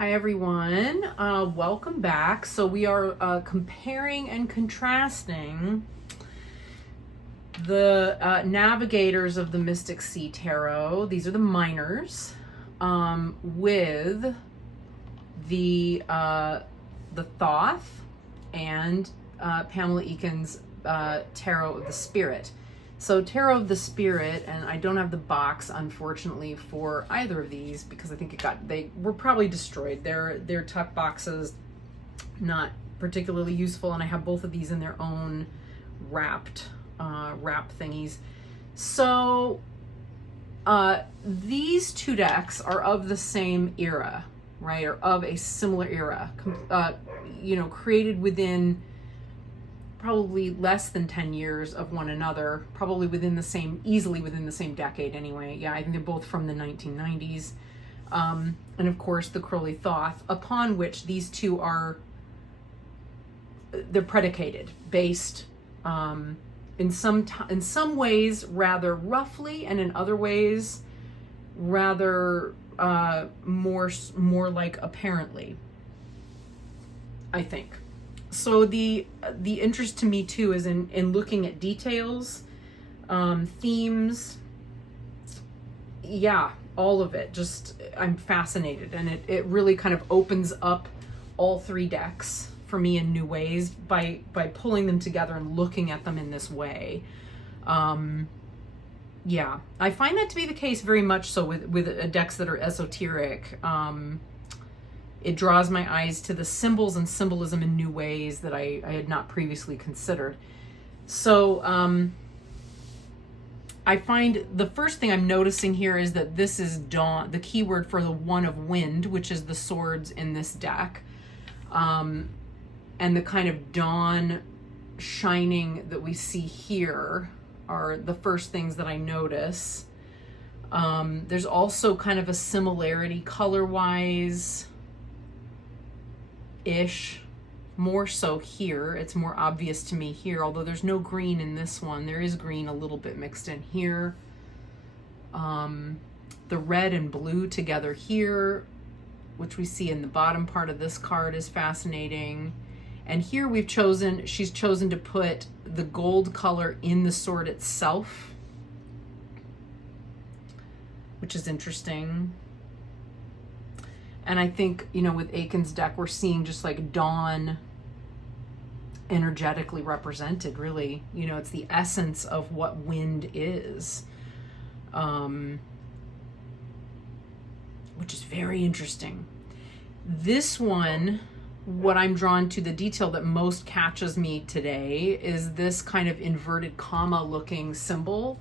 Hi everyone, welcome back. So we are comparing and contrasting the Navigators of the Mystic Sea Tarot. These are the minors, with the Thoth and Pamela Eakins Tarot of the Spirit. So Tarot of the Spirit, and I don't have the box, unfortunately, for either of these because I think they were probably destroyed. They're tuck boxes, not particularly useful, and I have both of these in their own wrap thingies. So these two decks are of the same era, right? Or of a similar era, created within probably less than 10 years of one another, probably easily within the same decade anyway. Yeah, I think they're both from the 1990s. And of course the Crowley Thoth, upon which these two they're predicated, based in some ways rather roughly, and in other ways rather more like apparently, I think. So the interest to me too is in looking at details, themes, yeah, all of it. Just, I'm fascinated, and it really kind of opens up all three decks for me in new ways by pulling them together and looking at them in this way. Yeah, I find that to be the case very much so with decks that are esoteric. It draws my eyes to the symbols and symbolism in new ways that I had not previously considered. So I find the first thing I'm noticing here is that this is dawn, the keyword for the one of wind, which is the swords in this deck. And the kind of dawn shining that we see here are the first things that I notice. There's also kind of a similarity color-wise, ish, more so here. It's more obvious to me here, although there's no green in this one. There is green a little bit mixed in here. The red and blue together here, which we see in the bottom part of this card, is fascinating. And here she's chosen to put the gold color in the sword itself, which is interesting. And I think, with Eakins' deck, we're seeing just like dawn energetically represented, really. It's the essence of what wind is, which is very interesting. This one, what I'm drawn to, the detail that most catches me today is this kind of inverted comma looking symbol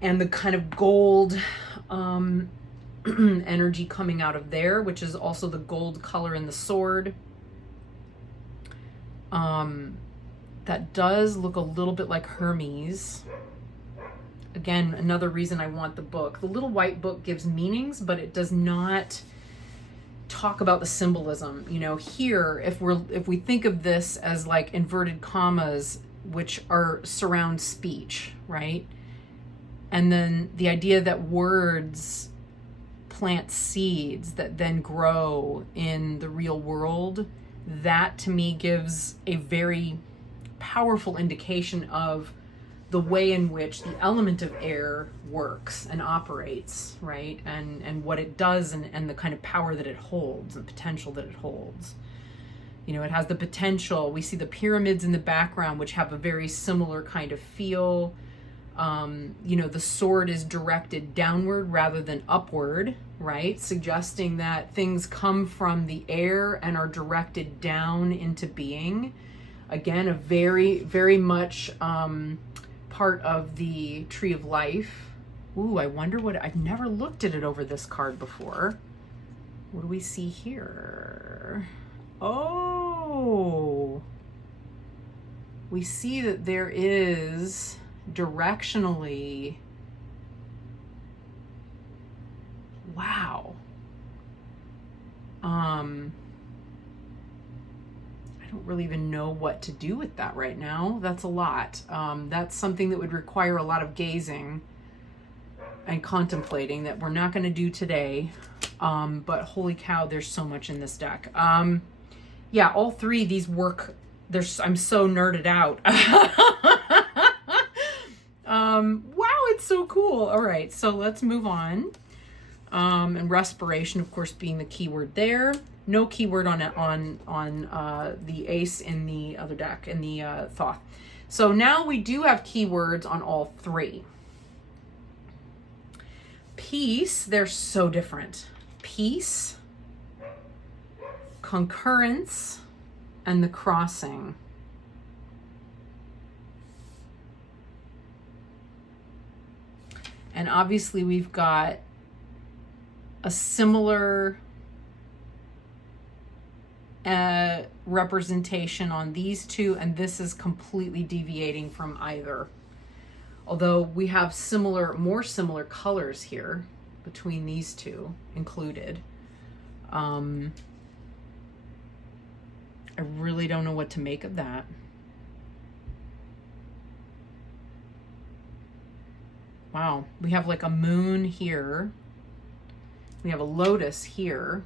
and the kind of gold energy coming out of there, which is also the gold color in the sword. That does look a little bit like Hermes. Again, another reason I want the book. The little white book gives meanings, but it does not talk about the symbolism. Here, if we think of this as like inverted commas, which surround speech, right? And then the idea that words plant seeds that then grow in the real world, that to me gives a very powerful indication of the way in which the element of air works and operates, right? And what it does, and the kind of power that it holds and potential that it holds. It has the potential. We see the pyramids in the background, which have a very similar kind of feel. The sword is directed downward rather than upward, right? Suggesting that things come from the air and are directed down into being. Again, a very, very much part of the Tree of Life. Ooh, I wonder I've never looked at it over this card before. What do we see here? Oh, we see that there is directionally, wow. I don't really even know what to do with that right now. That's a lot. That's something that would require a lot of gazing and contemplating that we're not going to do today. But holy cow, there's so much in this deck. Yeah, all three of these work. I'm so nerded out. Wow, it's so cool. All right, so let's move on. And respiration, of course, being the keyword there. No keyword on the ace in the other deck, in the Thoth. So now we do have keywords on all three. Peace, they're so different. Peace, concurrence, and the crossing. And obviously we've got a similar representation on these two, and this is completely deviating from either. Although we have more similar colors here between these two included. I really don't know what to make of that. Wow, we have like a moon here. We have a lotus here.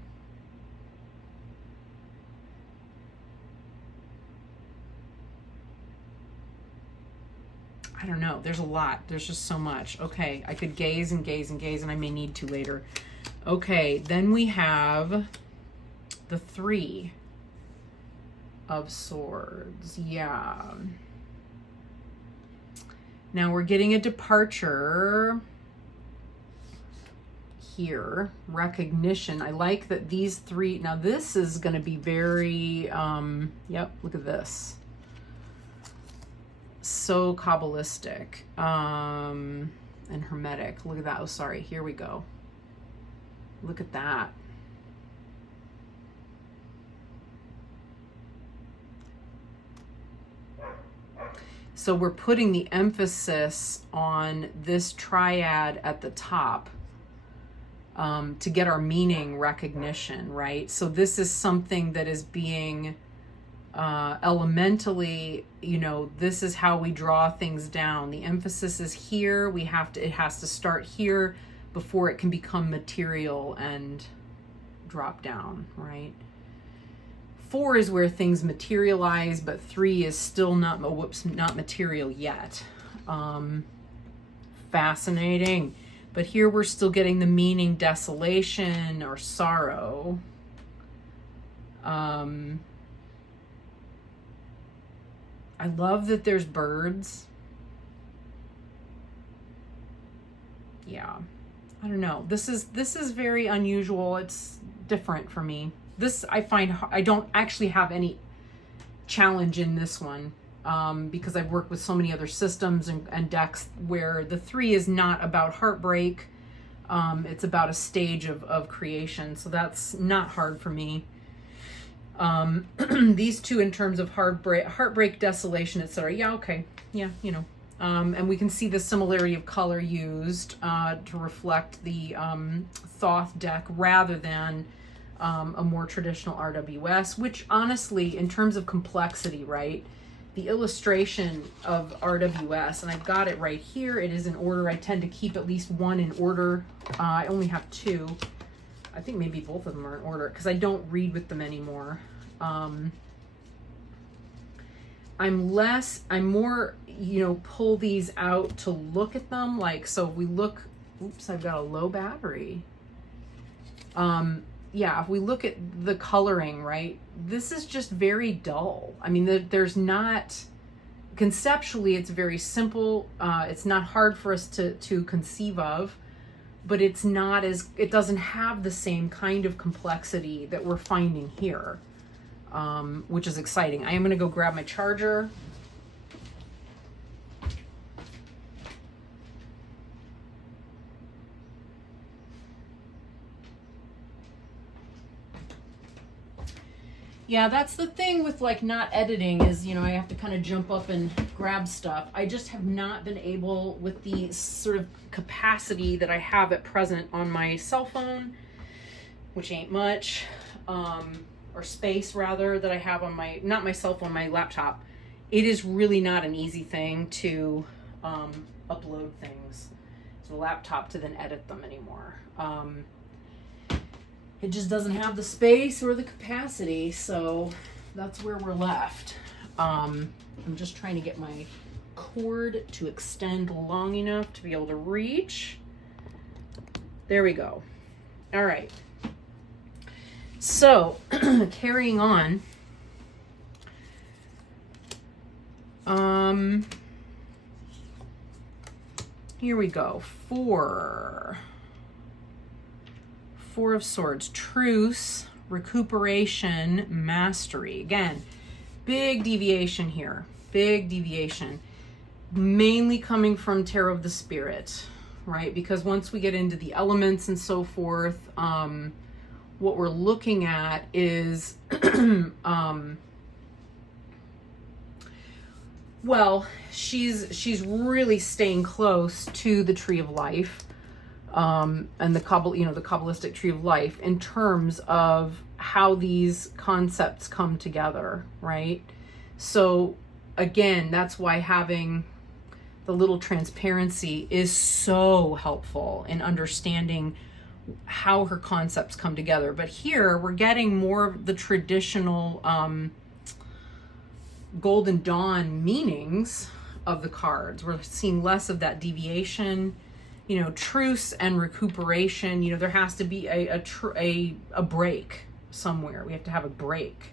I don't know. There's a lot. There's just so much. Okay, I could gaze and gaze and gaze, and I may need to later. Okay, then we have the Three of Swords. Yeah. Now we're getting a departure here. Recognition. I like that these three. Now this is going to be very, yep, look at this. So Kabbalistic and Hermetic. Look at that. Oh, sorry. Here we go. Look at that. So we're putting the emphasis on this triad at the top to get our meaning recognition, right? So this is something that is being elementally, you know, this is how we draw things down. The emphasis is here. It has to start here before it can become material and drop down, right? 4 is where things materialize, but 3 is still not material yet. Fascinating. But here we're still getting the meaning desolation or sorrow. I love that there's birds. Yeah. I don't know. This is very unusual. It's different for me. This I find I don't actually have any challenge in this one because I've worked with so many other systems and decks where the 3 is not about heartbreak. It's about a stage of creation. So that's not hard for me. These two in terms of heartbreak, desolation, etc. Yeah, okay. Yeah, you know. And we can see the similarity of color used to reflect the Thoth deck rather than a more traditional RWS, which honestly, in terms of complexity, right? The illustration of RWS, and I've got it right here. It is in order. I tend to keep at least one in order. I only have 2. I think maybe both of them are in order because I don't read with them anymore. I'm more, you know, pull these out to look at them. Like, so if we look, oops, I've got a low battery. Yeah, if we look at the coloring, right, this is just very dull. I mean, there's not, conceptually, it's very simple. It's not hard for us to conceive of, but it doesn't have the same kind of complexity that we're finding here, which is exciting. I am going to go grab my charger. Yeah, that's the thing with like not editing is, you know, I have to kind of jump up and grab stuff. I just have not been able with the sort of capacity that I have at present on my cell phone, which ain't much, or space rather that I have on my, not my cell phone, my laptop. It is really not an easy thing to upload things. So the laptop to then edit them anymore. It just doesn't have the space or the capacity, so that's where we're left. I'm just trying to get my cord to extend long enough to be able to reach. There we go. All right. So, carrying on. Here we go. Four of Swords. Truce, recuperation, mastery. Again, big deviation here. Big deviation. Mainly coming from Tarot of the Spirit, right? Because once we get into the elements and so forth, what we're looking at is, well, she's really staying close to the Tree of Life, and the Kabbalistic Tree of Life in terms of how these concepts come together, right? So again, that's why having the little transparency is so helpful in understanding how her concepts come together. But here we're getting more of the traditional Golden Dawn meanings of the cards. We're seeing less of that deviation, truce and recuperation. There has to be a break somewhere. We have to have a break.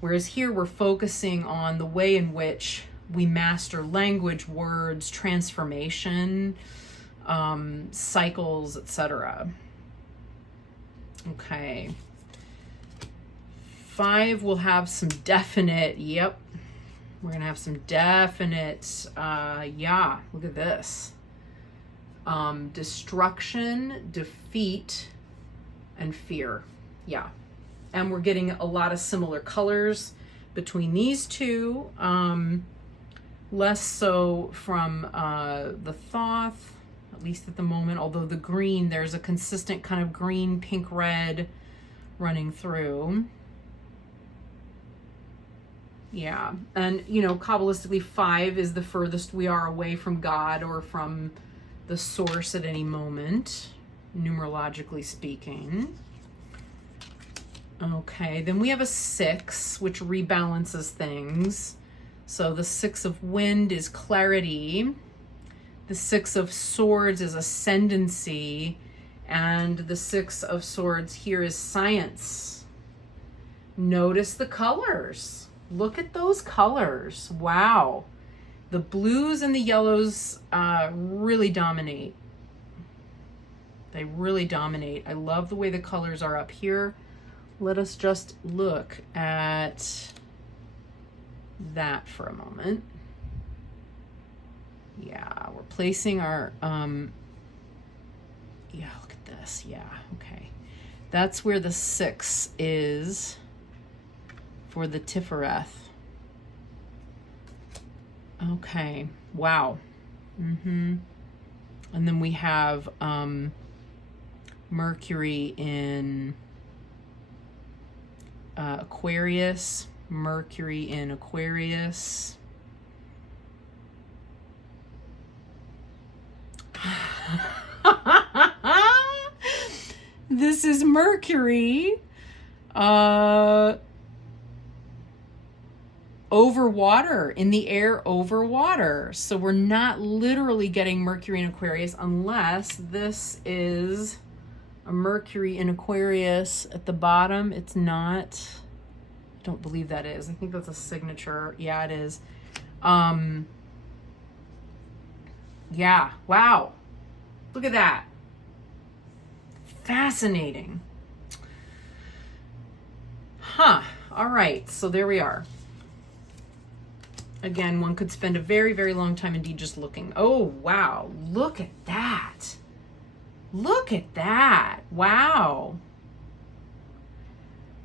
Whereas here we're focusing on the way in which we master language, words, transformation, cycles, etc. Okay. 5 will have some definite, yep. We're going to have some definite, yeah, look at this. Destruction, defeat, and fear. Yeah. And we're getting a lot of similar colors between these two. Less so from the Thoth, at least at the moment, although the green, there's a consistent kind of green, pink, red running through. Yeah, and Kabbalistically 5 is the furthest we are away from God or from the source at any moment, numerologically speaking. Okay, then we have a 6, which rebalances things. So the 6 of Wind is clarity. The 6 of Swords is ascendancy. And the 6 of Swords here is science. Notice the colors. Look at those colors. Wow. The blues and the yellows really dominate. They really dominate. I love the way the colors are up here. Let us just look at that for a moment. Yeah, we're placing our, yeah, look at this. Yeah, okay. That's where the 6 is for the Tifereth. Okay, wow. And then we have Mercury in Aquarius. Mercury in Aquarius. This is Mercury over water, in the air over water. So we're not literally getting Mercury in Aquarius unless this is a Mercury in Aquarius at the bottom. It's not. I don't believe that is. I think that's a signature. Yeah, it is. Yeah, wow. Look at that. Fascinating. Huh. All right, so there we are. Again, one could spend a very, very long time indeed just looking. Oh, wow. Look at that. Look at that. Wow.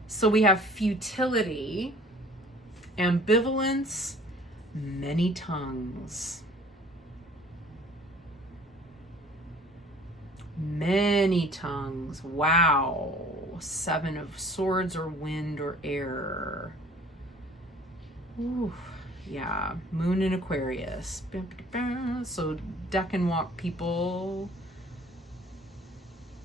So we have futility, ambivalence, many tongues. Many tongues. Wow. 7 of Swords or wind or air. Ooh. Yeah, Moon in Aquarius. So deck and walk people,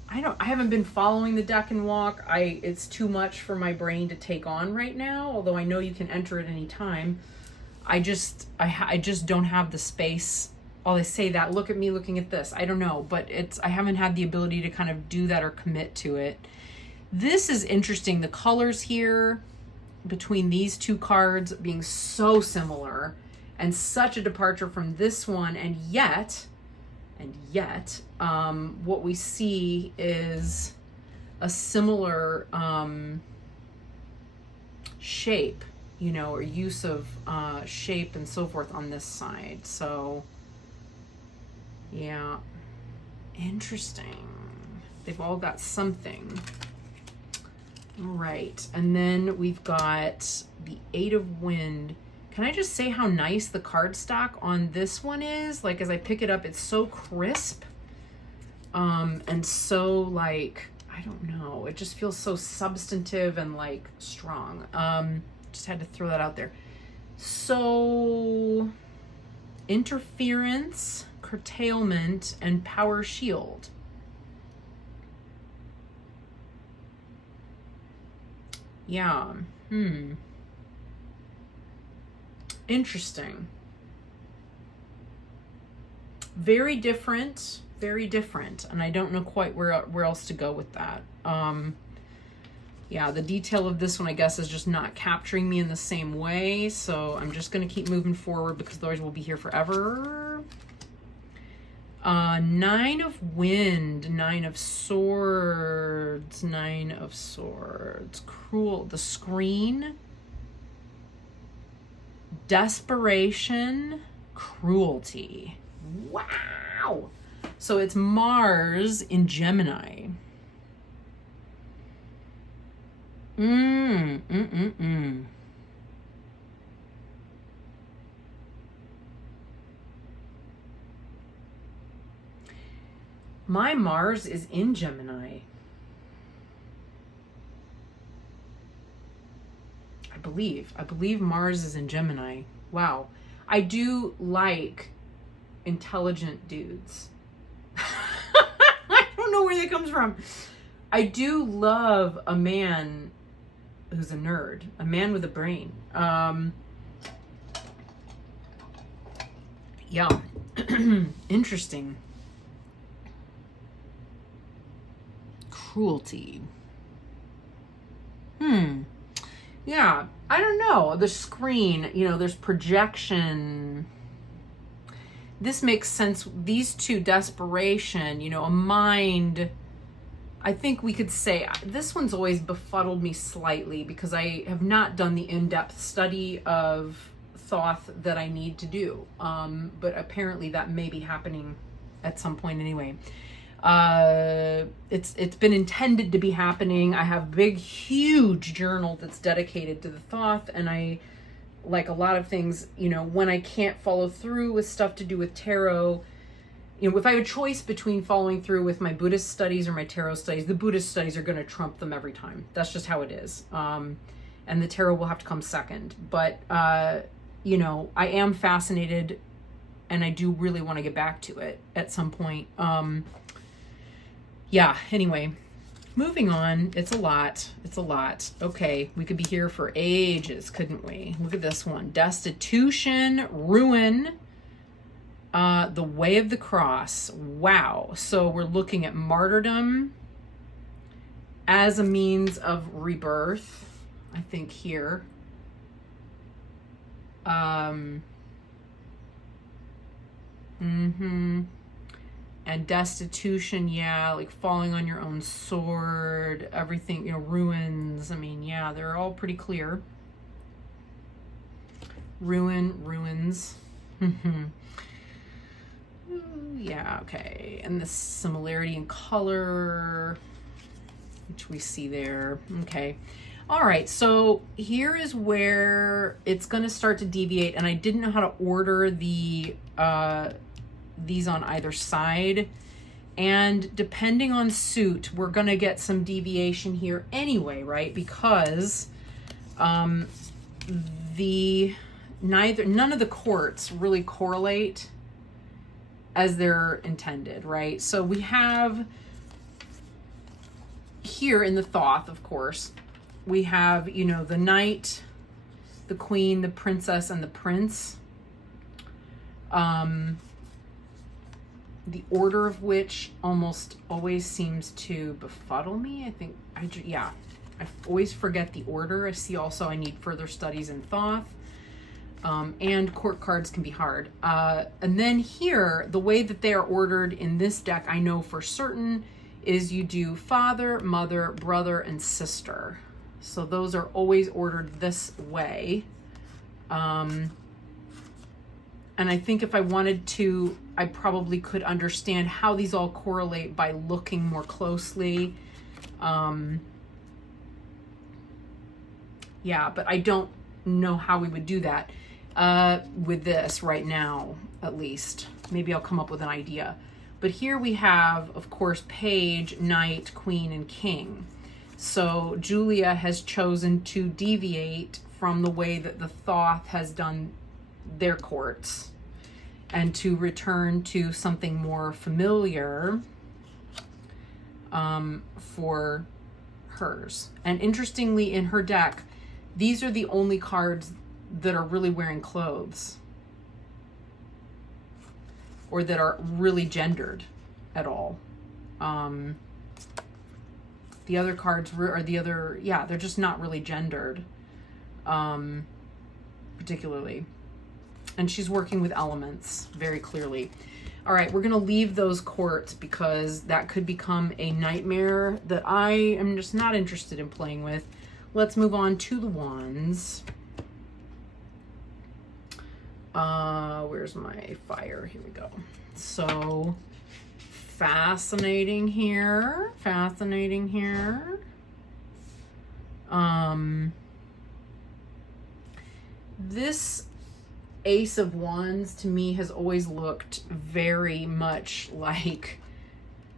I haven't been following the deck and walk. It's too much for my brain to take on right now, although I know you can enter at any time. I just don't have the space. They say that, look at me looking at this. I don't know, but I haven't had the ability to kind of do that or commit to it. This is interesting. The colors here between these two cards being so similar and such a departure from this one, and yet, what we see is a similar shape, you know, or use of shape and so forth on this side. So, yeah, interesting. They've all got something. All right, and then we've got the Eight of Wind. Can I just say how nice the cardstock on this one is? Like, as I pick it up, it's so crisp, and so, like, I don't know, it just feels so substantive and, like, strong. Just had to throw that out there. So, interference, curtailment, and power shield. Yeah. Interesting. Very different, and I don't know quite where else to go with that. Yeah, the detail of this one, I guess, is just not capturing me in the same way, so I'm just going to keep moving forward because otherwise we'll be here forever. Nine of Wind, Nine of Swords, Nine of Swords, Cruel, the Screen, Desperation, Cruelty. Wow! So it's Mars in Gemini. My Mars is in Gemini. I believe Mars is in Gemini. Wow. I do like intelligent dudes. I don't know where that comes from. I do love a man who's a nerd, a man with a brain. Yeah. Interesting. Cruelty. Yeah, I don't know. The screen, you know, there's projection. This makes sense. These two, desperation, you know, a mind. I think we could say this one's always befuddled me slightly because I have not done the in-depth study of Thoth that I need to do. But apparently that may be happening at some point anyway. It's been intended to be happening. I have a big, huge journal that's dedicated to the Thoth, and I, like a lot of things, you know, when I can't follow through with stuff to do with tarot, you know, if I have a choice between following through with my Buddhist studies or my tarot studies, the Buddhist studies are going to trump them every time. That's just how it is. And the tarot will have to come second. But, you know, I am fascinated, and I do really want to get back to it at some point. Yeah, anyway, moving on. It's a lot. Okay, we could be here for ages, couldn't we? Look at this one. Destitution, ruin, the Way of the Cross. Wow. So we're looking at martyrdom as a means of rebirth, I think, here. And destitution, yeah, like falling on your own sword, everything, you know, ruins. I mean, yeah, they're all pretty clear. Ruins. Yeah, okay. And the similarity in color, which we see there. Okay. All right, so here is where it's going to start to deviate, and I didn't know how to order the these on either side, and depending on suit, we're going to get some deviation here anyway, right? Because none of the courts really correlate as they're intended, right? So we have here in the Thoth, of course, we have, you know, the knight, the queen, the princess, and the prince. The order of which almost always seems to befuddle me. I think, I always forget the order. I see also I need further studies in Thoth. And court cards can be hard. And then here, the way that they are ordered in this deck, I know for certain, is you do father, mother, brother, and sister. So those are always ordered this way. And I think if I wanted to, I probably could understand how these all correlate by looking more closely. Yeah, but I don't know how we would do that with this right now, at least. Maybe I'll come up with an idea. But here we have, of course, page, knight, queen, and king. So Julia has chosen to deviate from the way that the Thoth has done their courts and to return to something more familiar for hers. And interestingly, in her deck, these are the only cards that are really wearing clothes or that are really gendered at all. The other cards are they're just not really gendered, particularly. And she's working with elements very clearly. All right, we're gonna leave those courts because that could become a nightmare that I am just not interested in playing with. Let's move on to the wands. Where's my fire? Here we go. So fascinating here. Fascinating here. This Ace of Wands to me has always looked very much like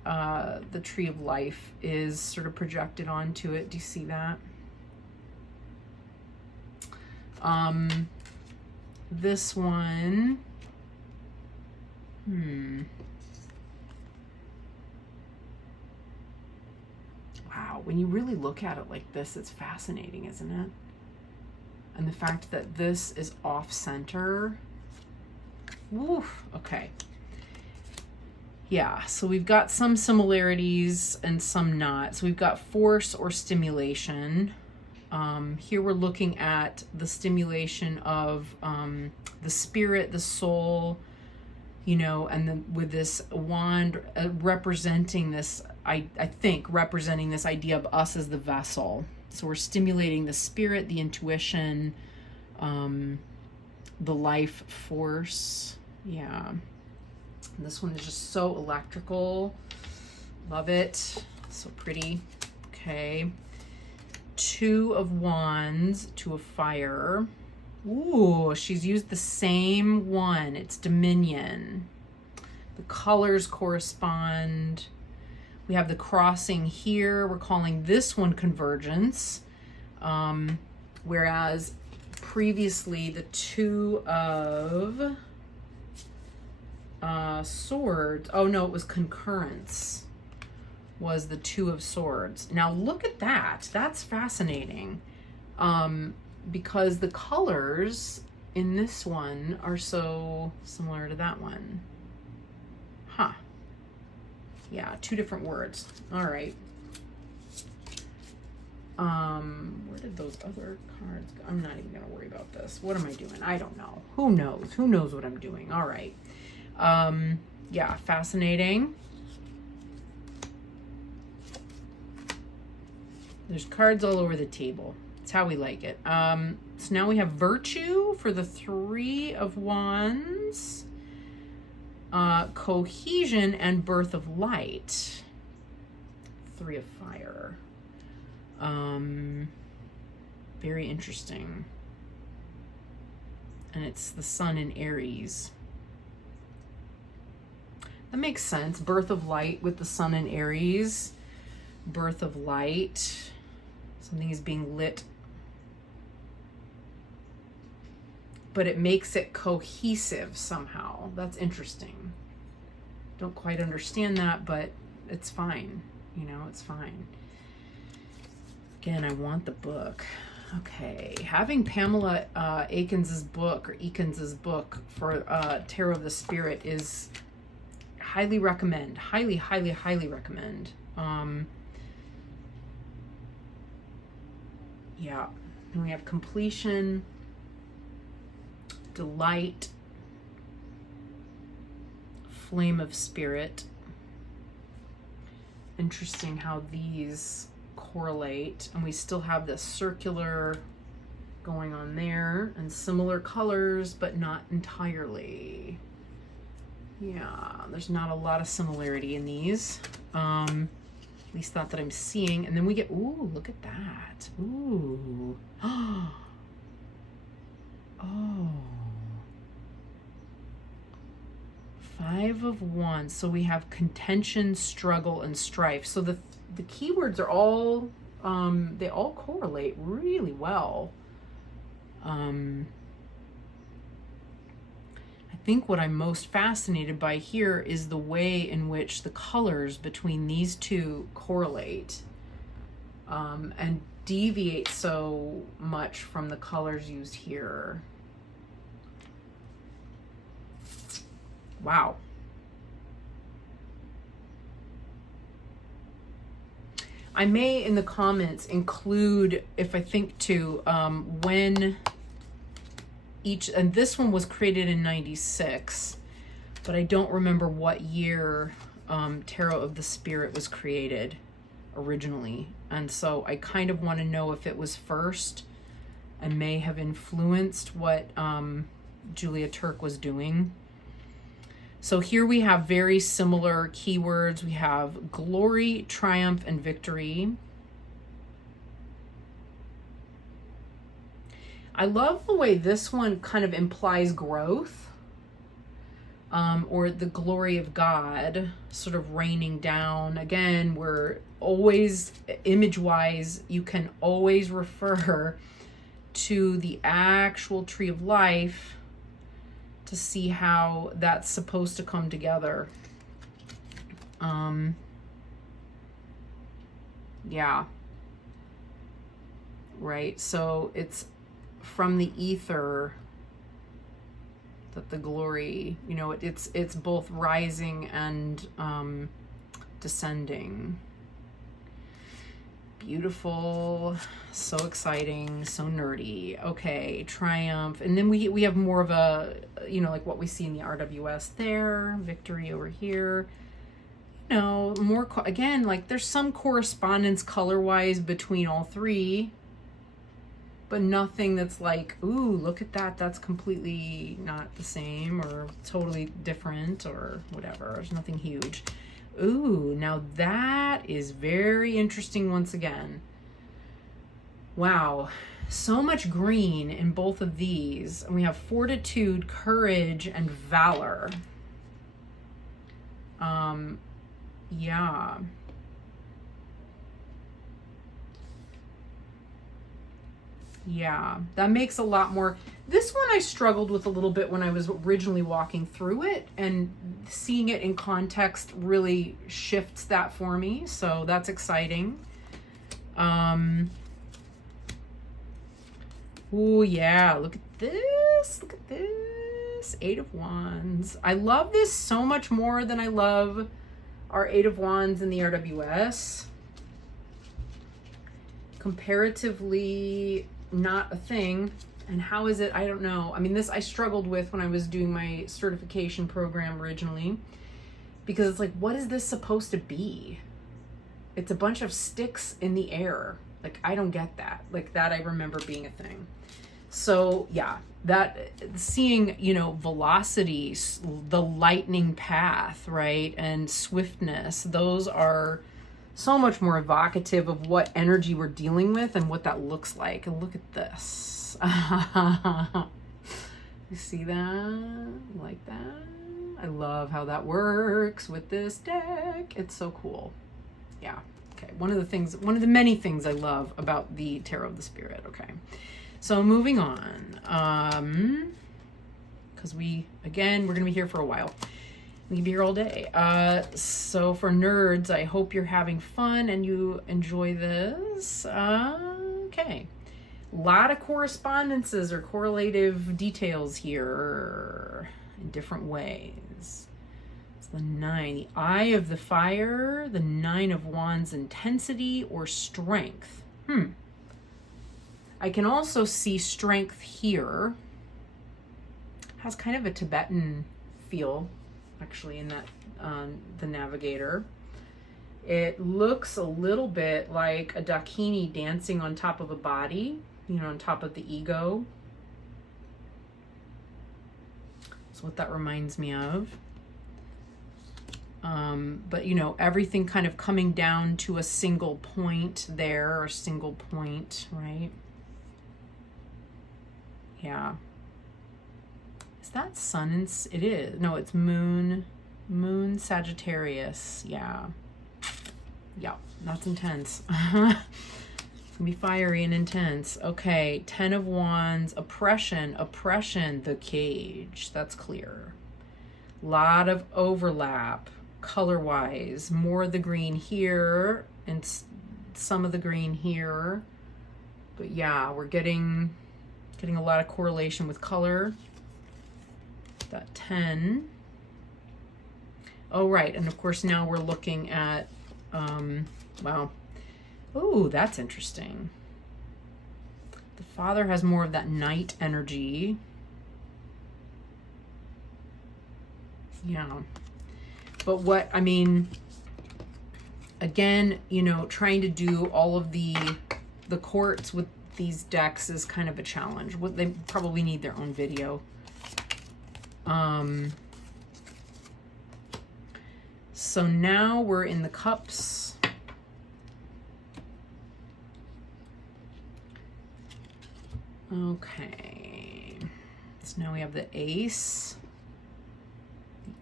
the Tree of Life is sort of projected onto it. Do you see that? This one, wow, when you really look at it like this, it's fascinating, isn't it? And the fact that this is off center, woof, okay. Yeah, so we've got some similarities and some not. So we've got force or stimulation. Here we're looking at the stimulation of the spirit, the soul, you know, and then with this wand representing this, I think, representing this idea of us as the vessel. So we're stimulating the spirit, the intuition, the life force. Yeah. And this one is just so electrical. Love it. So pretty. Okay. Two of Wands, Two of Fire. Ooh, she's used the same one. It's Dominion. The colors correspond. We have the crossing here. We're calling this one Convergence. Whereas previously the Two of Swords. Oh no, it was Concurrence. Was the Two of Swords. Now look at that. That's fascinating. Because the colors in this one are so similar to that one. Huh. Yeah, two different words. All right. Where did those other cards go? I'm not even gonna worry about this. What am I doing? I don't know. Who knows? Who knows what I'm doing? All right. Yeah, fascinating. There's cards all over the table. It's how we like it. So now we have Virtue for the Three of Wands, Cohesion, and Birth of Light. Three of Fire. Very interesting. And it's the Sun in Aries. That makes sense. Birth of Light with the Sun in Aries. Birth of Light. Something is being lit. But it makes it cohesive somehow. That's interesting. Don't quite understand that, but it's fine. You know, it's fine. Again, I want the book. Okay, having Pamela Eakins' book for Tarot of the Spirit is highly recommend. Highly, highly, highly recommend. Yeah, and we have completion, delight, flame of spirit. Interesting how these correlate, and we still have this circular going on there and similar colors, but not entirely. Yeah, there's not a lot of similarity in these. At least not that I'm seeing. And then we get, ooh, look at that. Ooh. Oh. 5 of Wands. So we have contention, struggle, and strife. So the keywords are all, they all correlate really well. I think what I'm most fascinated by here is the way in which the colors between these two correlate, and deviate so much from the colors used here. Wow. I may in the comments include, if I think to, when each, and this one was created in 96, but I don't remember what year Tarot of the Spirit was created originally. And so I kind of want to know if it was first and may have influenced what Julia Turk was doing. So here we have very similar keywords. We have glory, triumph, and victory. I love the way this one kind of implies growth, or the glory of God sort of raining down. Again, we're always, image-wise, you can always refer to the actual tree of life to see how that's supposed to come together. Yeah. Right, so it's from the ether that the glory, you know, it's both rising and descending. Beautiful, so exciting, so nerdy. Okay, triumph. And then we have more of a, you know, like what we see in the RWS there, victory over here. You know, more, again, like there's some correspondence color-wise between all three, but nothing that's like, ooh, look at that, that's completely not the same or totally different or whatever. There's nothing huge. Ooh, now that is very interesting once again. Wow, so much green in both of these. And we have fortitude, courage, and valor. Yeah. Yeah, that makes a lot more. This one I struggled with a little bit when I was originally walking through it, and seeing it in context really shifts that for me. So that's exciting. Oh yeah, look at this. Look at this. 8 of Wands. I love this so much more than I love our 8 of Wands in the RWS. Comparatively not a thing. And how is it? I don't know. I mean, this I struggled with when I was doing my certification program originally, because it's like, what is this supposed to be? It's a bunch of sticks in the air. Like, I don't get that. Like, that I remember being a thing. So yeah, that seeing, you know, velocity, the lightning path, right? And swiftness, those are so much more evocative of what energy we're dealing with and what that looks like. And look at this. You see that? Like that? I love how that works with this deck. It's so cool. Yeah. Okay. One of the many things I love about the Tarot of the Spirit. Okay. So moving on. Because we're going to be here for a while. We could be here all day. So for nerds, I hope you're having fun and you enjoy this. Okay. A lot of correspondences or correlative details here in different ways. It's the 9, the Eye of the Fire, the 9 of Wands, intensity or strength. I can also see strength here. Has kind of a Tibetan feel, actually, in that the Navigator. It looks a little bit like a Dakini dancing on top of a body, you know, on top of the ego. That's what that reminds me of. But, you know, everything kind of coming down to a single point there, or single point, right? Yeah. Is that sun and it is. No, it's moon Sagittarius. Yeah. Yeah, that's intense. It's gonna be fiery and intense. Okay, 10 of Wands, oppression, the cage. That's clear. Lot of overlap color-wise. More of the green here and some of the green here. But yeah, we're getting a lot of correlation with color. That 10. Oh, right. And of course, now we're looking at, wow. Oh, that's interesting. The Father has more of that night energy. Yeah. But what, I mean, again, you know, trying to do all of the courts with these decks is kind of a challenge. They probably need their own video. So now we're in the cups. Okay. So now we have the ace.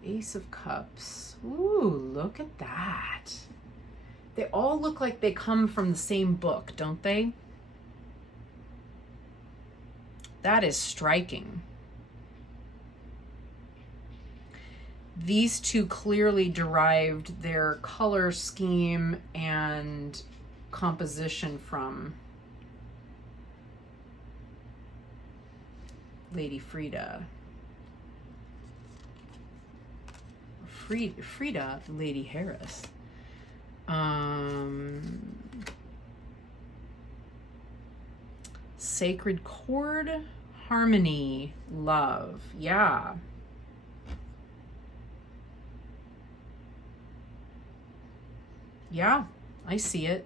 The Ace of Cups. Ooh, look at that. They all look like they come from the same book, don't they? That is striking. These two clearly derived their color scheme and composition from Lady Frida. Frida, Lady Harris. Sacred chord, harmony, love. Yeah. Yeah, I see it.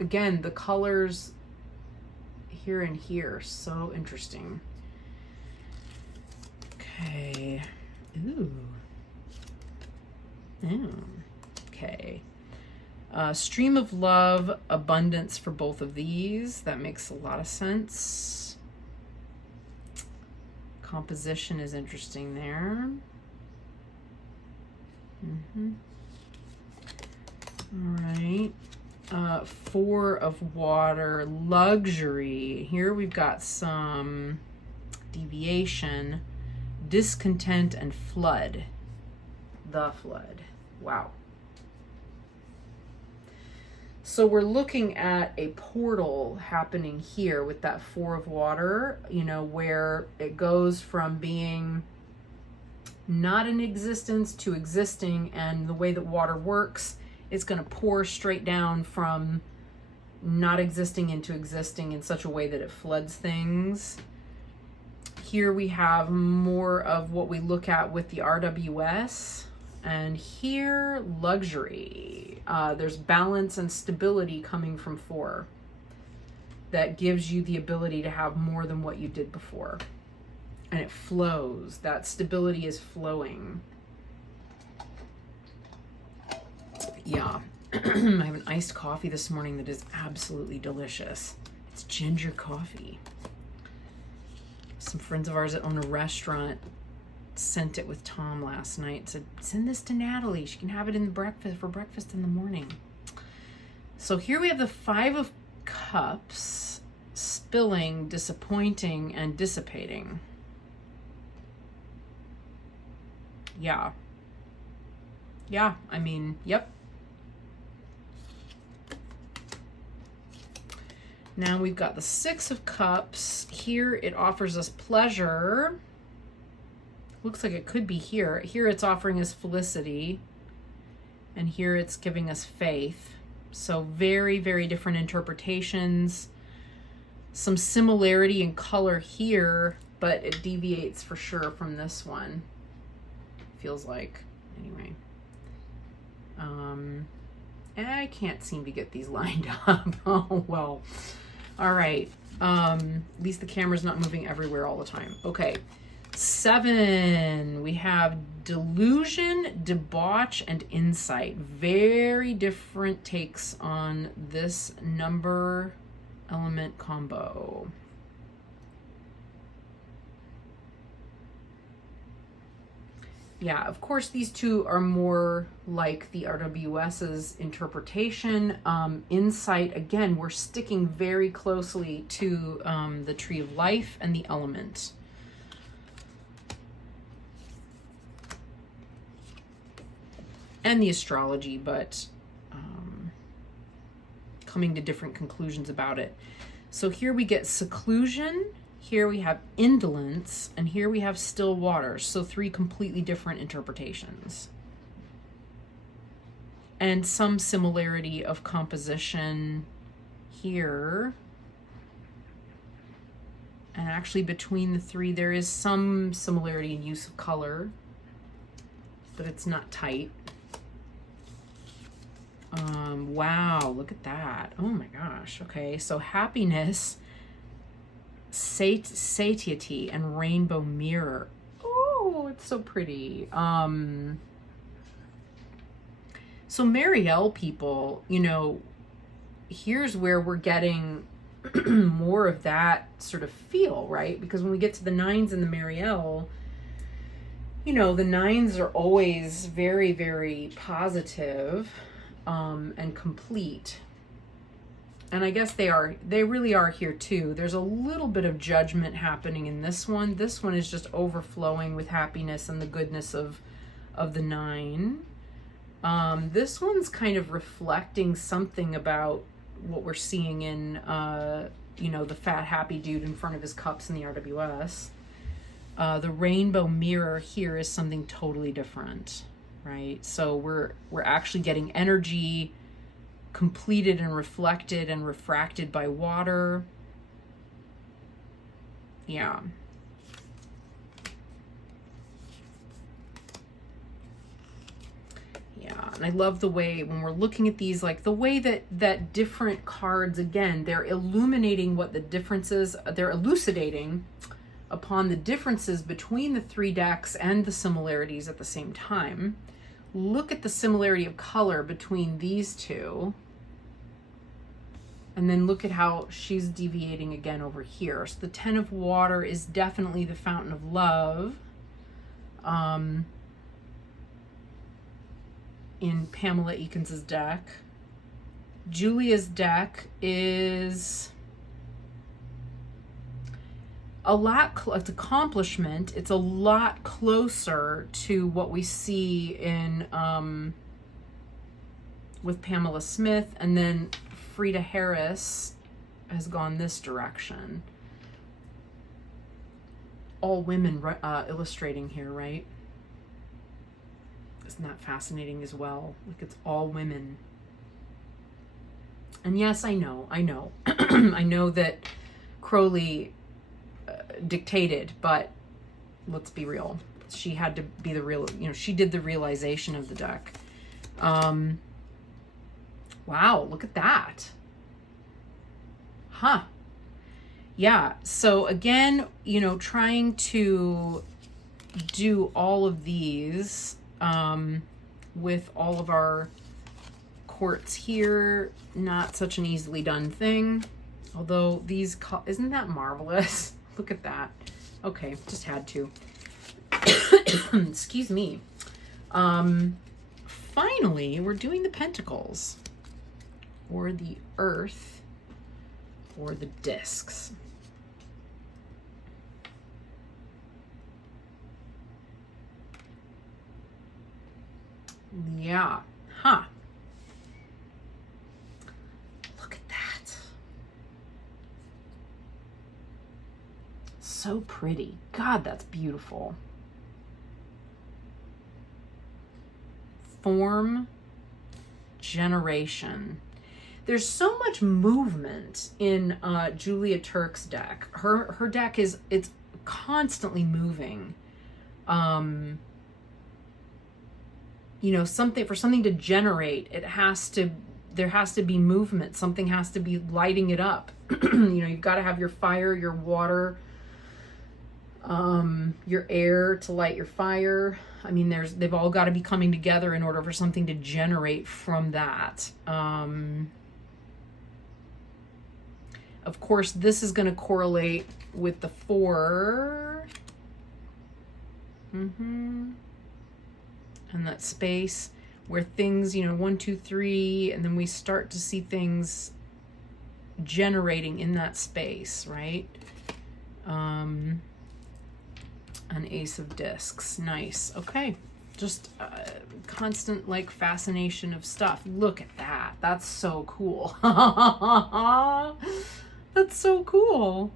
Again, the colors here and here, so interesting. Okay. Ooh. Okay. Stream of love, abundance for both of these. That makes a lot of sense. Composition is interesting there. All right. 4 of water, luxury. Here we've got some deviation, discontent, and flood. The flood. Wow. So we're looking at a portal happening here with that 4 of water, you know, where it goes from being not in existence to existing, and the way that water works, it's going to pour straight down from not existing into existing in such a way that it floods things. Here we have more of what we look at with the RWS. And here, luxury. There's balance and stability coming from 4. That gives you the ability to have more than what you did before. And it flows. That stability is flowing. Yeah. I have an iced coffee this morning that is absolutely delicious. It's ginger coffee. Some friends of ours that own a restaurant sent it with Tom last night. Said, send this to Natalie. She can have it in the breakfast in the morning. So here we have the 5 of Cups. spilling, disappointing, and dissipating. Yeah. Yeah, I mean, yep. Now we've got the Six of Cups. Here it offers us pleasure. Looks like it could be here. Here it's offering us felicity. And here it's giving us faith. So very, very different interpretations. Some similarity in color here, but it deviates for sure from this one. Feels like. Anyway. I can't seem to get these lined up. Oh, well. All right. At least the camera's not moving everywhere all the time. Okay. 7. We have delusion, debauch, and insight. Very different takes on this number element combo. Yeah, of course, these two are more like the RWS's interpretation. Insight, again, we're sticking very closely to the Tree of Life and the element. And the astrology, but coming to different conclusions about it. So here we get seclusion. Here we have indolence, and here we have still waters. So 3 completely different interpretations. And some similarity of composition here. And actually between the 3, there is some similarity in use of color, but it's not tight. Wow, look at that. Oh my gosh. Okay, so happiness, satiety, and rainbow mirror. Oh, it's so pretty. So Marielle people, you know, here's where we're getting more of that sort of feel, right? Because when we get to the 9s in the Marielle, you know, the 9s are always very, very positive, and complete. And I guess they really are here too. There's a little bit of judgment happening in this one. This one is just overflowing with happiness and the goodness of the 9. This one's kind of reflecting something about what we're seeing in, you know, the fat happy dude in front of his cups in the RWS. The rainbow mirror here is something totally different, right? So we're actually getting energy completed and reflected and refracted by water. Yeah. Yeah, and I love the way when we're looking at these, like the way that different cards, again, they're illuminating what the differences, they're elucidating upon the differences between the 3 decks and the similarities at the same time. Look at the similarity of color between these 2. And then look at how she's deviating again over here. So the 10 of water is definitely the fountain of love. In Pamela Eakins' deck. Julia's deck is a lot, it's accomplishment. It's a lot closer to what we see in, with Pamela Smith, and then Frida Harris has gone this direction. All women illustrating here, right? Isn't that fascinating as well? Like, it's all women. And yes, I know. I know that Crowley dictated, but let's be real. She had to be the real, you know, she did the realization of the deck. Wow, look at that. Huh. Yeah, so again, you know, trying to do all of these with all of our quartz here, not such an easily done thing. Although these, isn't that marvelous? Look at that. Okay, just had to. Excuse me. Finally, we're doing the pentacles, or the earth. or the discs. Yeah, huh. Look at that. So pretty. God, that's beautiful. Form, generation. There's so much movement in Julia Turk's deck. Her deck it's constantly moving. You know, for something to generate, there has to be movement. Something has to be lighting it up. You know, you've got to have your fire, your water, your air to light your fire. I mean, they've all got to be coming together in order for something to generate from that. Of course, this is going to correlate with the 4. And that space where things, you know, 1, 2, 3, and then we start to see things generating in that space, right? An Ace of Discs. Nice. Okay. Just constant, like, fascination of stuff. Look at that. That's so cool. That's so cool.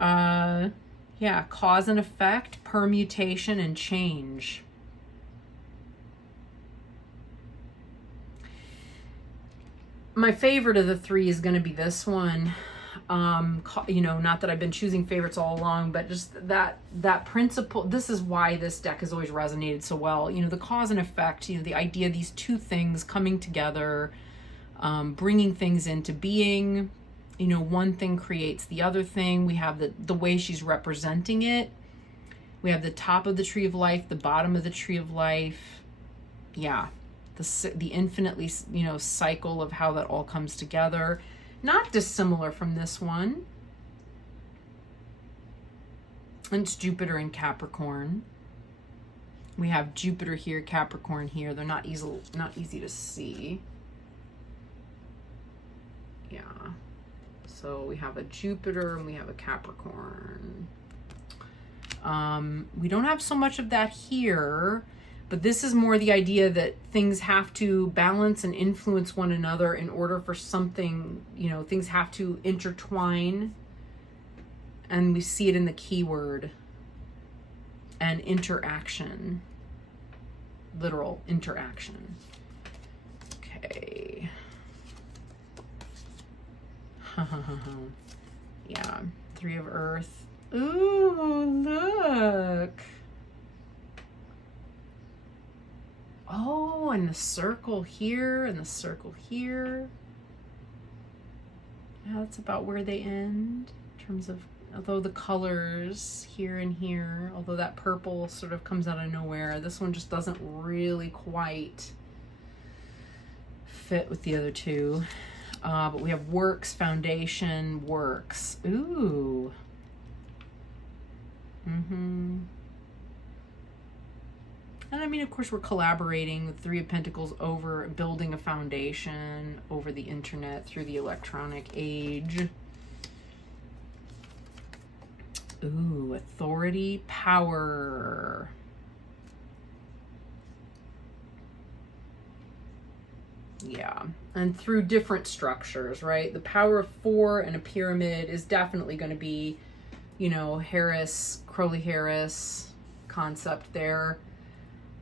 Yeah, cause and effect, permutation, and change. My favorite of the 3 is going to be this one. You know, not that I've been choosing favorites all along, but just that principle. This is why this deck has always resonated so well. You know, the cause and effect, you know, the idea of these two things coming together, bringing things into being. You know, one thing creates the other thing. We have the way she's representing it. We have the top of the tree of life, the bottom of the tree of life. Yeah. The infinitely, you know, cycle of how that all comes together. Not dissimilar from this one. And it's Jupiter in Capricorn. We have Jupiter here, Capricorn here. They're not easy to see. Yeah. So we have a Jupiter and we have a Capricorn. We don't have so much of that here. But this is more the idea that things have to balance and influence one another in order for something, you know, things have to intertwine. And we see it in the keyword and interaction, literal interaction. Okay. Yeah, 3 of Earth. Ooh, look. Oh, and the circle here and the circle here. Yeah, that's about where they end in terms of, although the colors here and here, although that purple sort of comes out of nowhere, this one just doesn't really quite fit with the other two. But we have works, foundation, works. Ooh. And I mean, of course, we're collaborating with 3 of Pentacles over building a foundation over the internet through the electronic age. Ooh, authority, power. Yeah, and through different structures, right? The power of 4 and a pyramid is definitely going to be, you know, Crowley Harris concept there.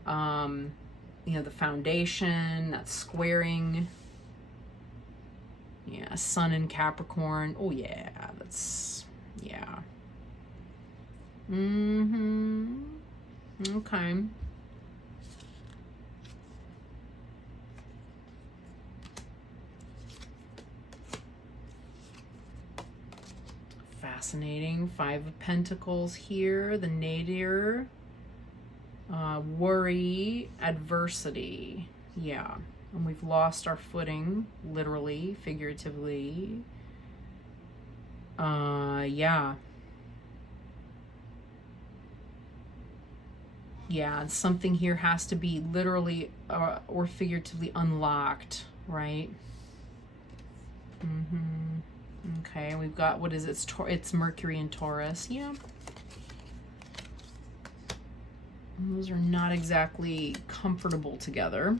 You know, the foundation, that's squaring. Yeah, Sun in Capricorn. Oh yeah, that's, yeah. Okay. Fascinating. 5 of Pentacles here, the nadir. Worry, adversity. Yeah. And we've lost our footing, literally, figuratively. Yeah. Yeah, something here has to be literally or figuratively unlocked, right? Okay, we've got, what is it? It's Mercury and Taurus. Yeah. Those are not exactly comfortable together.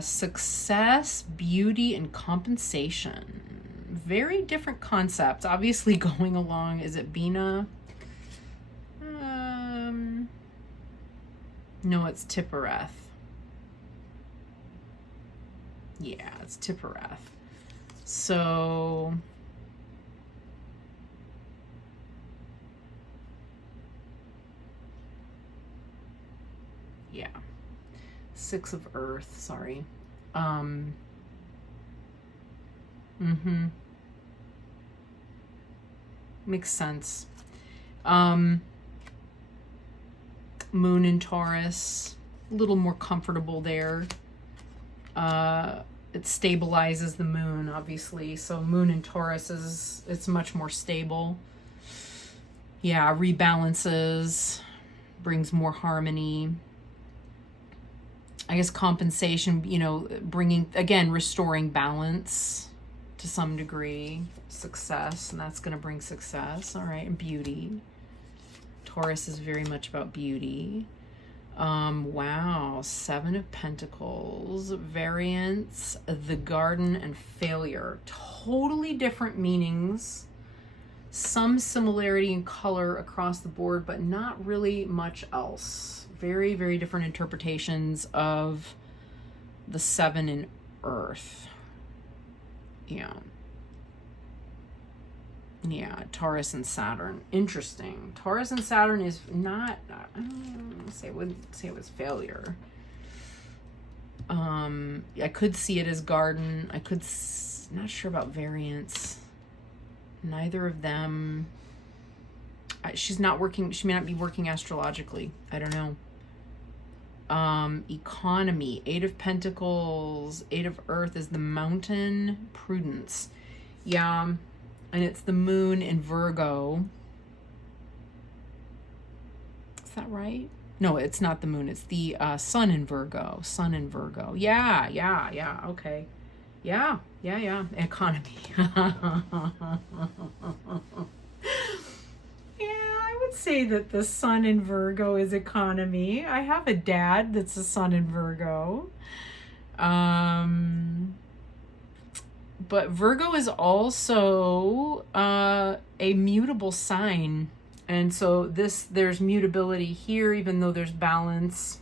Success, beauty, and compensation. Very different concepts. Obviously going along, is it Bina? No, it's Tippereth. Yeah, it's Tippereth. So yeah. 6 of Earth, sorry. Makes sense. Moon in Taurus, a little more comfortable there. It stabilizes the moon, obviously. So Moon in Taurus it's much more stable. Yeah, rebalances, brings more harmony. I guess compensation, you know, bringing, again, restoring balance to some degree. Success, and that's going to bring success. All right, and beauty. Taurus is very much about beauty. Wow, 7 of Pentacles, variance, the garden, and failure. Totally different meanings. Some similarity in color across the board, but not really much else. Very, very different interpretations of the 7 in Earth. Yeah. Yeah, Taurus and Saturn. Interesting. Taurus and Saturn is not, I wouldn't say it was failure. I could see it as garden. Not sure about variance. Neither of them. She's not working, she may not be working astrologically. I don't know. Economy, 8 of Pentacles, 8 of Earth is the mountain, prudence. Yeah. And it's the moon in Virgo. Is that right? No, it's not the moon. It's the sun in Virgo. Sun in Virgo. Yeah. Okay. Yeah. Economy. Yeah, I would say that the sun in Virgo is economy. I have a dad that's a sun in Virgo. But Virgo is also a mutable sign. And so there's mutability here, even though there's balance.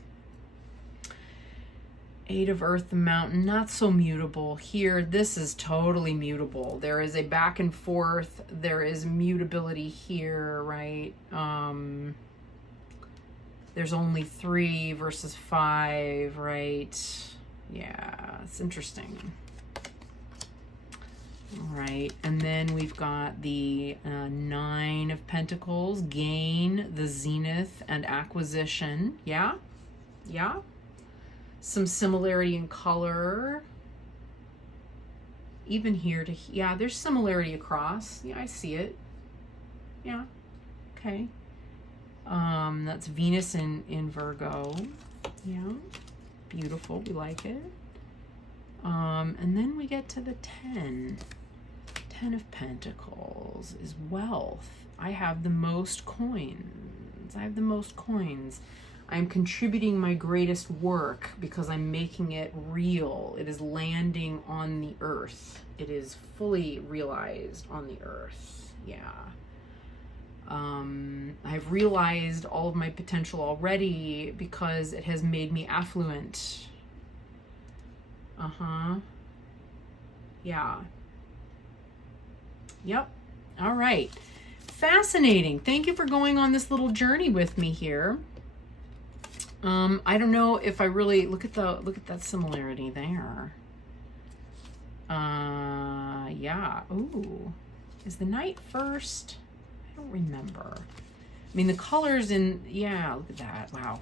8 of Earth, the mountain, not so mutable. Here, this is totally mutable. There is a back and forth. There is mutability here, right? There's only 3 versus 5, right? Yeah, it's interesting. All right, and then we've got the 9 of Pentacles, gain, the zenith, and acquisition. Yeah. Some similarity in color. Even here yeah, there's similarity across. Yeah, I see it. Yeah, okay. That's Venus in Virgo. Yeah, beautiful, we like it. And then we get to the 10. 10 of Pentacles is wealth. I have the most coins. I'm contributing my greatest work because I'm making it real. It is landing on the earth. It is fully realized on the earth. Yeah. I've realized all of my potential already because it has made me affluent. Yeah. Yep. All right. Fascinating. Thank you for going on this little journey with me here. I don't know if I really look at that similarity there. Yeah. Ooh. Is the night first? I don't remember. I mean, the colors yeah, look at that. Wow.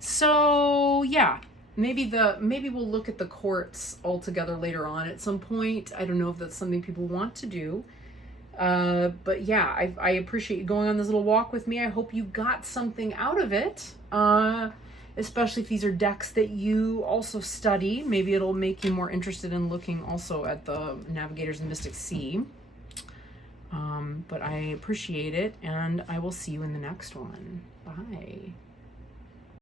So, yeah. Maybe we'll look at the courts all together later on at some point. I don't know if that's something people want to do. But yeah, I appreciate you going on this little walk with me. I hope you got something out of it. especially if these are decks that you also study. Maybe it'll make you more interested in looking also at the Navigators and Mystic Sea. But I appreciate it, and I will see you in the next one. Bye.